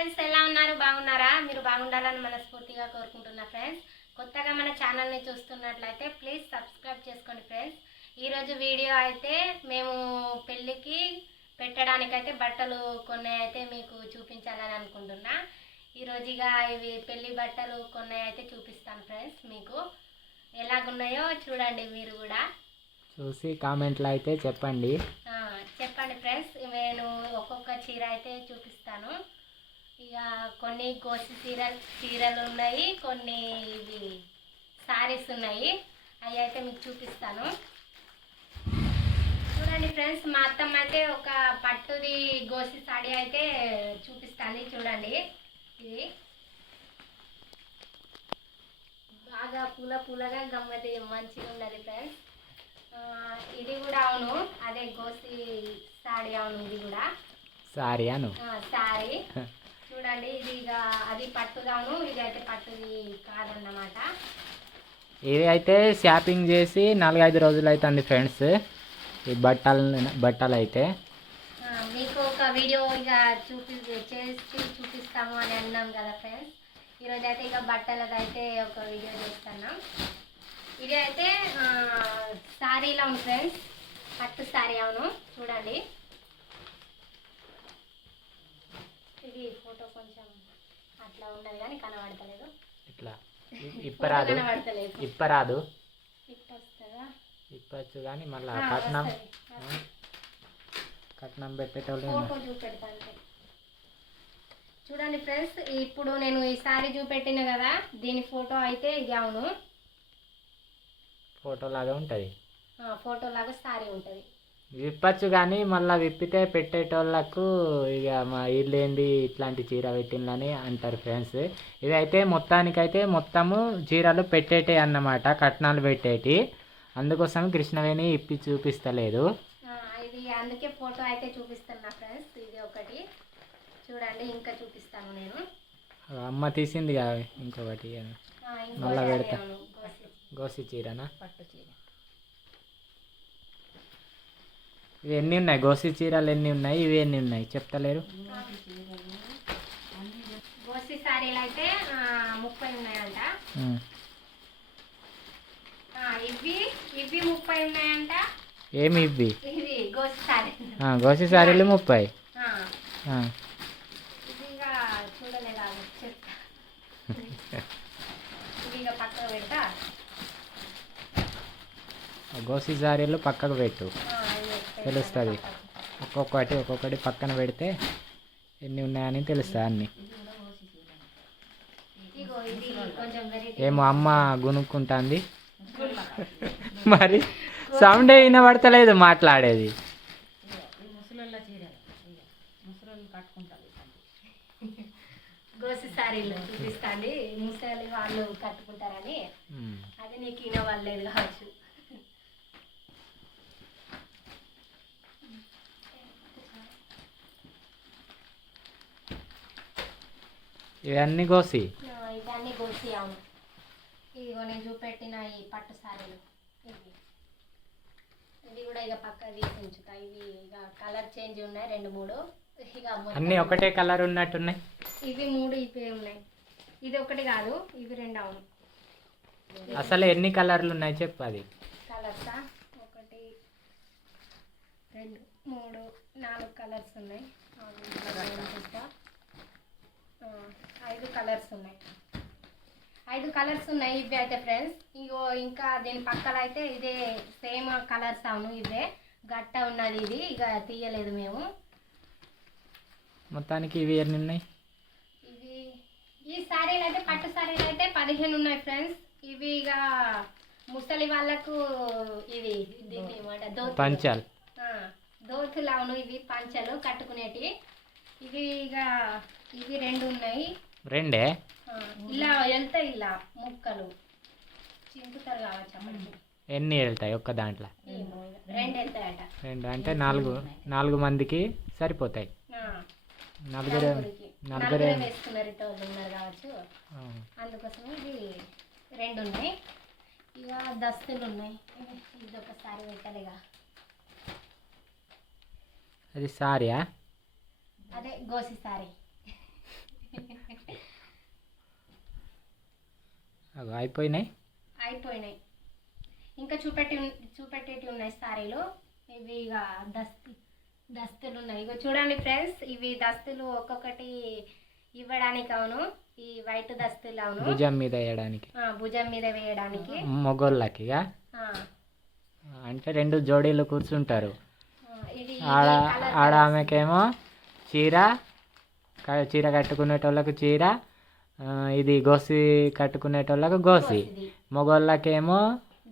Friends ఎలా ఉన్నారు? బాగున్నారా? మీరు బాగుండాలని మనస్ఫూర్తిగా కోరుకుంటున్నా ఫ్రెండ్స్. కొత్తగా మన ఛానల్ని చూస్తున్నట్లయితే ప్లీజ్ సబ్స్క్రైబ్ చేసుకోండి ఫ్రెండ్స్. ఈరోజు వీడియో అయితే మేము పెళ్ళికి పెట్టడానికైతే బట్టలు కొన్ని అయితే మీకు చూపించాలని అనుకుంటున్నా. ఈరోజు ఇక ఇవి పెళ్ళి బట్టలు కొన్ని అయితే చూపిస్తాను ఫ్రెండ్స్ మీకు. ఎలాగున్నాయో చూడండి మీరు కూడా. చూసి కామెంట్లో అయితే చెప్పండి. చెప్పండి ఫ్రెండ్స్. నేను ఒక్కొక్క చీర అయితే చూపిస్తాను. ఇక కొన్ని గోసి చీర చీరలు ఉన్నాయి కొన్ని ఇవి సారీస్ ఉన్నాయి. అవి అయితే మీకు చూపిస్తాను. చూడండి ఫ్రెండ్స్ మా అత్తమ్మ అయితే ఒక పట్టుది గోసి సాడీ అయితే చూపిస్తాను చూడండి. ఇది బాగా పూల పూలగా గమ్మతి మంచిగా ఉన్నది ఫ్రెండ్స్. ఇది కూడా అవును. అదే గోసి సాడీ అవును ఇది కూడా. సారీ అను. సారీ. చూడండి ఇది ఇక అది పట్టుగాను ఇది అయితే పట్టుది కాదన్నమాట. ఇది అయితే షాపింగ్ చేసి నాలుగైదు రోజులు అవుతుంది ఫ్రెండ్స్. ఈ బట్టలు బట్టలు అయితే మీకు ఒక వీడియో ఇక చూపి చేసి చూపిస్తాము అని అన్నాం కదా ఫ్రెండ్స్. ఈరోజు అయితే ఇక బట్టలది అయితే ఒక వీడియో చేస్తున్నాం. ఇది అయితే ఆ, సారీలో ఉంది ఫ్రెండ్స్. పట్టు సారీ అవును చూడండి. ఇది ఫోటో కొంచెం అట్లా ఉన్నది కానీ కనబడతలేదు. ఇట్లా. ఇప్పరాదు. కనబడతలేదు. ఇప్పరాదు. ఇట్లా వస్తుందా ఇప్పచ్చు కానీ మళ్ళీ కట్నం. కట్నం పెట్టేటోళ్ళు ఫోటో చూపెడతాను చూడండి ఫ్రెండ్స్ ఇప్పుడు నేను ఈ సారీ చూపెట్టిన కదా దీని ఫోటో అయితే ఇది అవును. ఫోటో లాగా ఉంటుంది. ఆ, ఫోటో లాగా సారీ ఉంటుంది. విప్పచ్చు కానీ మళ్ళీ విప్పితే పెట్టేటోళ్ళకు ఇక మా ఇల్లేంది ఇట్లాంటి చీర పెట్టిందని అంటారు ఫ్రెండ్స్. ఇదైతే మొత్తానికైతే మొత్తము చీరలు పెట్టేటి అన్నమాట కట్నాలు పెట్టేటి. అందుకోసం కృష్ణవేణి ఇప్పి చూపిస్తలేదు. ఇది అందుకే ఫోటో అయితే చూపిస్తున్నా ఫ్రెండ్స్ ఇది ఒకటి. చూడండి ఇంకా చూపిస్తాను నేను. అమ్మ తీసింది కదా ఇంకొకటి. మళ్ళా పెడతా. గోసి చీరనా? పట్టు చీర. ఇవి ఎన్ని ఉన్నాయి. గోసి చీరలు ఎన్ని ఉన్నాయి? ఇవి ఎన్ని ఉన్నాయి? చెప్తలేరు. గోసి సారీలు అయితే ఆ, ముప్పై ఉన్నాయంట. ఉమ్. ఆ, ఇవి ఇవి ముప్పై ఉన్నాయంట. ఏమి ఇవి గోసి సారీలు ముప్పై. గోసి సారీలు పక్కకు పెట్టు. తెలుస్తుంది. ఒక్కొక్కటి ఒక్కొక్కటి పక్కన పెడితే ఎన్ని ఉన్నాయని తెలుస్తుంది అన్ని. ఏమో అమ్మ గునుక్కుంటుంది. మరి సౌండ్ వినబడతలేదు మాట్లాడేది. గోసి సారీలు చూపిస్తాండి ముసలి వాళ్ళు కట్టుకుంటారని. అది నీకు కావచ్చు. ఇవన్నీ గోసి ఆ, ఇవన్నీ గోసి అవును. ఇదిగో నేను చూపెట్టిన ఈ పట్టు సారీలు. ఇవి. ఇవి కూడా ఇక పక్క తీసి ఉంచుతా. ఇవి ఇక కలర్ చేంజ్ ఉన్నాయి రెండు మూడు. ఇక అన్నీ ఒకటే కలర్ ఉన్నట్టున్నాయి? ఇవి మూడు ఇవే ఉన్నాయి. ఇది ఒకటి కాదు ఇవి రెండు అవును. అసలు ఎన్ని కలర్లు ఉన్నాయి చెప్పు అది? కలర్సా? ఒకటి రెండు మూడు నాలుగు కలర్స్ ఉన్నాయి ఆగు, ఇంకా నేను చూస్తా. ఆ, ఐదు కలర్స్ ఉన్నాయి. ఐదు కలర్స్ ఉన్నాయి ఇవి అయితే ఫ్రెండ్స్. ఇగో ఇంకా దీని పక్కన అయితే ఇదే సేమ్ కలర్స్ అవును ఇవే గట్ట ఉన్నది ఇది ఇక తీయలేదు మేము. మొత్తానికి ఇవి ఎన్ని ఉన్నాయి? ఇవి ఈ సారీలు అయితే పట్టు సారీలు అయితే పదిహేను ఉన్నాయి ఫ్రెండ్స్. ఇవి ఇక ముసలి వాళ్ళకు ఇవి దీన్ని. పంచాలు. దోతులు అవును ఇవి పంచలు కట్టుకునేటి ఇవి ఇక ఇవి రెండు ఉన్నాయి. రెండే? ఇలా వెళ్తాయి ఇలా ముక్కలు. చింపుతారు కావచ్చు ఎన్ని వెళ్తాయి ఒక్క దాంట్లో. రెండు వెళ్తాయట. రెండు అంటే నాలుగు నాలుగు మందికి సరిపోతాయి. నలుగురు నలుగురే వేసుకున్నారు ఉన్నారు కావచ్చు. అందుకోసం ఇది రెండు ఉన్నాయి. ఇక దస్తులు ఉన్నాయి. ఇది ఒకసారి పెట్టాలిగా. అది సారీయా? అదే గోసి సారీ. అగో అయిపోయినాయి? అయిపోయినాయి. ఇంకా చూపెట్టి చూపెట్టేటి ఉన్నాయి సారీలు. ఇవి ఇక దస్తు దస్తులు ఉన్నాయి. ఇగో చూడండి ఫ్రెండ్స్ ఇవి దస్తులు ఒక్కొక్కటి ఇవ్వడానికి అవును. ఈ వైట్ దస్తులు అవును. భుజం మీద వేయడానికి. భుజం మీద వేయడానికి. మొగోళ్ళకి ఇక. అంటే రెండు జోడీలు కూర్చుంటారు. ఆడ ఆడ. ఆమెకేమో చీర చీర కట్టుకునేటోళ్ళకు చీర ఇది గోసి కట్టుకునేటోళ్ళకు గోసి. మొగోళ్ళకేమో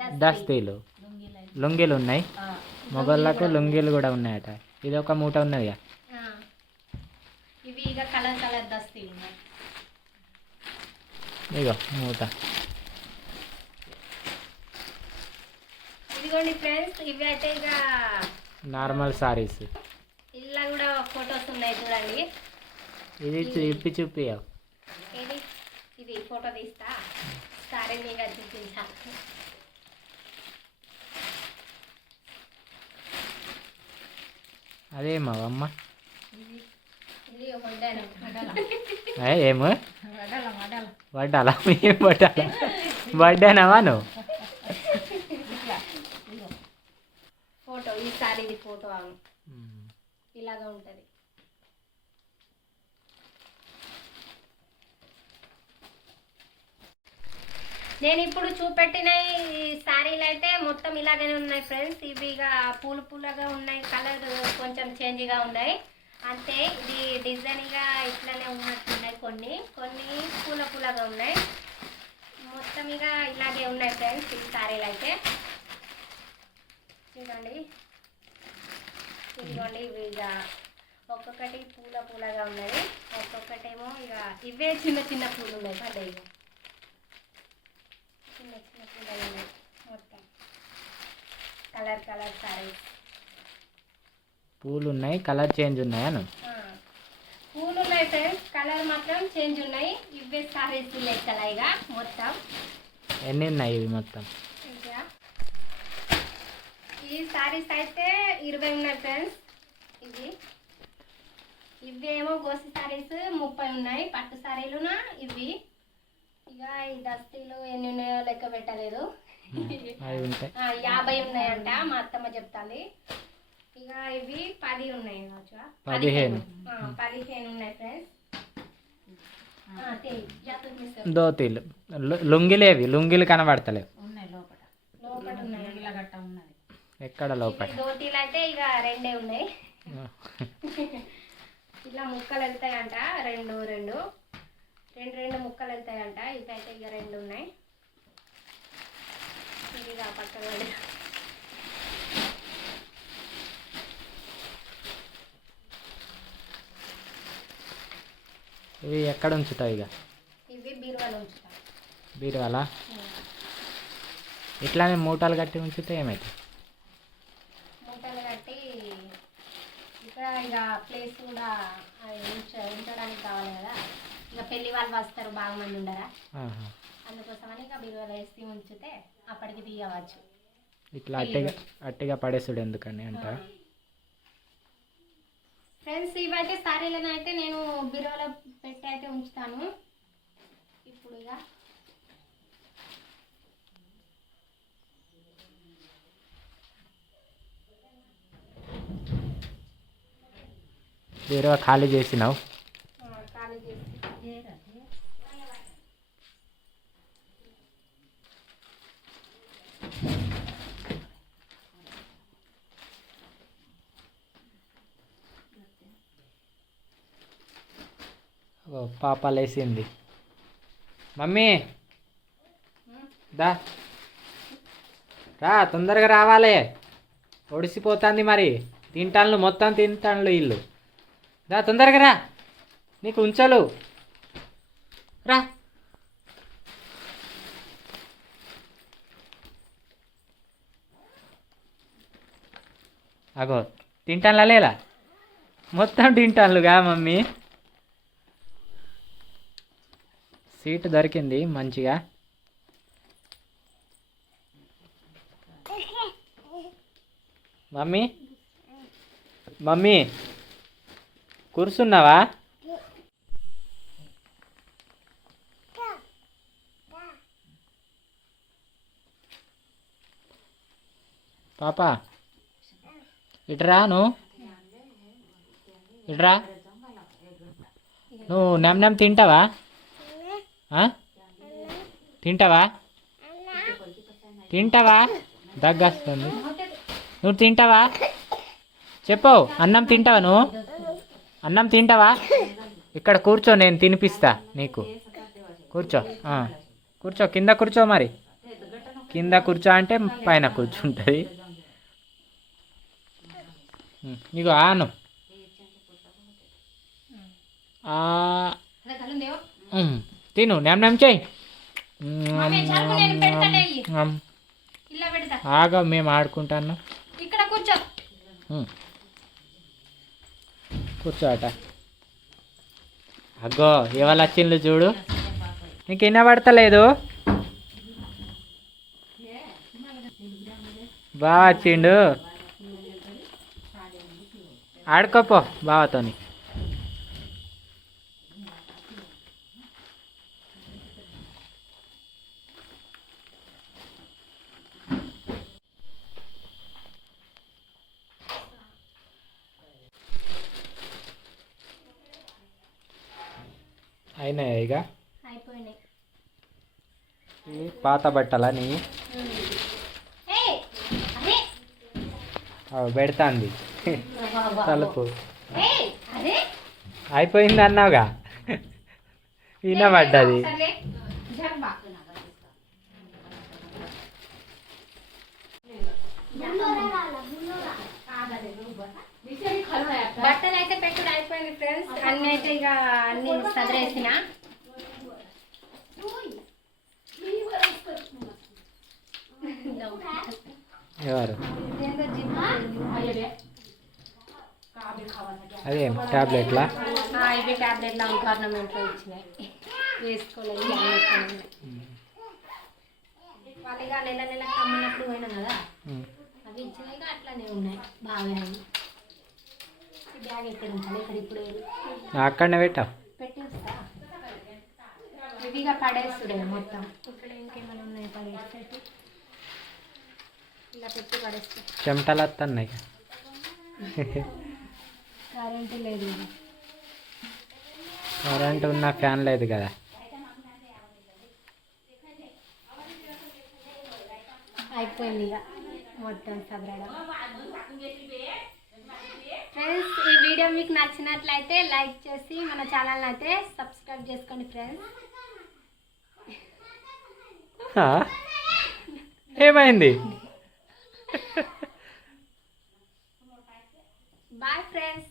దస్తీ. దస్తీలు లుంగీలు ఉన్నాయి మొగోళ్ళకు లుంగీలు కూడా ఉన్నాయట. ఇది ఒక మూట ఉన్నది ఇగో మూట. ఇదిగోండి ఫ్రెండ్స్ ఇవి అయితే ఇక నార్మల్ సారీస్. ఇలా కూడా ఫొటోస్ ఉన్నాయి చూడండి. ఇది. చూపి ఏది ఇది ఫోటో తీస్తా. సారీ మీద చూపించా అమ్మ. వడ్డాను ఏ, ఏమో? వడ్డాలా ఏం వడ్డాలా? వడ్డానవా నువ్వు? ఫోటో ఈ సారీ ఇది ఫోటో ఇలాగా ఉంటుంది. నేను ఇప్పుడు చూపెట్టిన ఈ శారీలు అయితే మొత్తం ఇలాగనే ఉన్నాయి ఫ్రెండ్స్. ఇవి ఇక పూలు పూలగా ఉన్నాయి కలర్ కొంచెం చేంజ్గా ఉన్నాయి. అంతే ఇది డిజైన్గా ఇట్లానే ఉన్నట్టున్నాయి కొన్ని. కొన్ని పూల పూలగా ఉన్నాయి. మొత్తం ఇక ఇలాగే ఉన్నాయి ఫ్రెండ్స్ ఈ శారీలు అయితే. చూడండి ఇదిగోండి ఇవి ఇక ఒక్కొక్కటి పూల పూలగా ఉన్నది ఒక్కొక్కటేమో ఇక ఇవే చిన్న చిన్న పూలు ఉన్నాయి. పడ్డాయి పూలు ఉన్నాయి మొత్తం కలర్ కలర్ సారీస్ పూలు ఉన్నాయి కలర్ చేంజ్ ఉన్నాయను పూలు ఉన్నాయి ఫ్రెండ్స్ కలర్ మాత్రం చేంజ్ ఉన్నాయి. ఇవే సారీస్ లెక్కల ఇక మొత్తం. ఎన్ని ఉన్నాయి ఇవి మొత్తం? ఈ సారీస్ అయితే ఇరవై ఉన్నాయి ఫ్రెండ్స్ ఇవి ఇవేమో గోసి సారీస్ ముప్పై ఉన్నాయి. పట్టు సారీలున ఇవి. ఇక ఈ దస్తీలు ఎన్ని ఉన్నాయో లెక్క పెట్టలేదు. యాభై ఉన్నాయంట మా అత్తమ్మ చెప్తాంది. ఇక ఇవి పది ఉన్నాయి కావచ్చు పదిహేను. ఆ, పదిహేను ఉన్నాయి ఫ్రెండ్స్. దోతీలు లుంగిలేవి లుంగిలు కనబడతలేవు. ఎక్కడ లోపల ధోతీలు అయితే ఇక రెండే ఉన్నాయి. ఇట్లా ముక్కలు వెళ్తాయంట. రెండు రెండు. రెండు రెండు ముక్కలు వెళ్తాయంట ఇవైతే ఇక రెండు ఉన్నాయి. ఇది పక్కన. ఇవి ఎక్కడ ఉంచుతావు ఇక? ఇవి బీరువాలో ఉంచుతాం. బీరువాలా? ఇట్లానే మూటలు కట్టి ఉంచితే ఏమైతే మూటలు కట్టి ఇక్కడ ఇక ప్లేస్ కూడా ఉంచడానికి కావాలి కదా. ఇక పెళ్ళి వాళ్ళు వస్తారు బాగా మంది ఉండరా? అందుకోసమని ఇక బీరువాలో వేసి ఉంచితే అప్పటికి తీయవచ్చు. ఇట్లా అట్టిగా అట్టిగా పడేసుడు ఎందుకని అంటారా ఫ్రెండ్స్ ఇవైతే సారీలను అయితే నేను బీరువాలో పెట్టి అయితే ఉంచుతాను. ఇప్పుడు ఇక బీరువా ఖాళీ చేసినావు ఆ, ఖాళీ చేసి ఓ పాప లేచింది మమ్మీ! దా. రా తొందరగా రావాలి. ఒడిసిపోతుంది మరి. తింటాను మొత్తం తింటాను ఇల్లు. దా తొందరగా రా. నీకు ఉంచలు. రా. అగో తింటాను లేలా మొత్తం తింటానుగా మమ్మీ? సీట్ దొరికింది మంచిగా. మమ్మీ? మమ్మీ? కూర్చున్నావా? పాప ఇట్రా నువ్వు? ఇట్రా? నువ్వు నెమ్ నెమ్ తింటావా? తింటావా? తింటావా? దగ్గొస్తుంది. నువ్వు తింటావా? చెప్పు అన్నం తింటావా నువ్వు? అన్నం తింటావా? ఇక్కడ కూర్చో నేను తినిపిస్తా నీకు. కూర్చో. కూర్చో కింద కూర్చో మరి. కింద కూర్చో అంటే పైన కూర్చుంటుంది. ఇగో ఆను. ఆ, తిను. నెమ్ నెమ్ పెడతా. ఆగా మేము ఆడుకుంటాను. ఇక్కడ కూర్చో. ఉమ్. కూర్చో అట అగ్గో ఎవరు వచ్చిండ్రు చూడు. నీకు వినబడతలేదు బాగా వచ్చిండు. ఆడుకోపో బావతోని అయినాయి ఇక అయిపోయినాయి ఈ పాత బట్టలా నీ ఏయ్, అరే. అవి పెడతాంది. తలుపు. ఏయ్, అరే. అయిపోయింది అన్నావుగా? వినబడ్డది. బట్టలు అయితే పెట్టుడు అయిపోయింది ఫ్రెండ్స్. అన్ని అయితే ఇక అన్ని సదిరేసిన. ఎవరు. అదేం టాబ్లెట్లు? గవర్నమెంట్లో ఇచ్చినాయి. వేసుకోలేదు ఇవి అన్నీ వేసుకోలేదు. వాళ్ళు ఇక నెల నెల కమ్మినప్పుడు పోయినాం కదా. అవి ఇచ్చినాయి ఇక అట్లానే ఉన్నాయి. బాగా బ్యాగ్ ఎక్కడ ఉంచాలి? ఇక్కడ ఇప్పుడు? అక్కడనే పెట్టి. వస్తా ఇవి ఇక పడేస్తుడే మొత్తం. ఇక్కడ ఇంకేమైనా ఉన్నాయి పడేసి పెట్టి ఇలా పెట్టి పడేస్తా. చెమటలు వస్తున్నాయి కరెంటు లేదు. కరెంట్ ఉన్న ఫ్యాన్ లేదు కదా. అయిపోయింది ఇక మొత్తం ఫ్రెండ్స్ ఈ వీడియో మీకు నచ్చినట్లయితే లైక్ చేసి మన ఛానల్ అయితే సబ్స్క్రైబ్ చేసుకోండి ఫ్రెండ్స్? ఏమైంది? Bye friends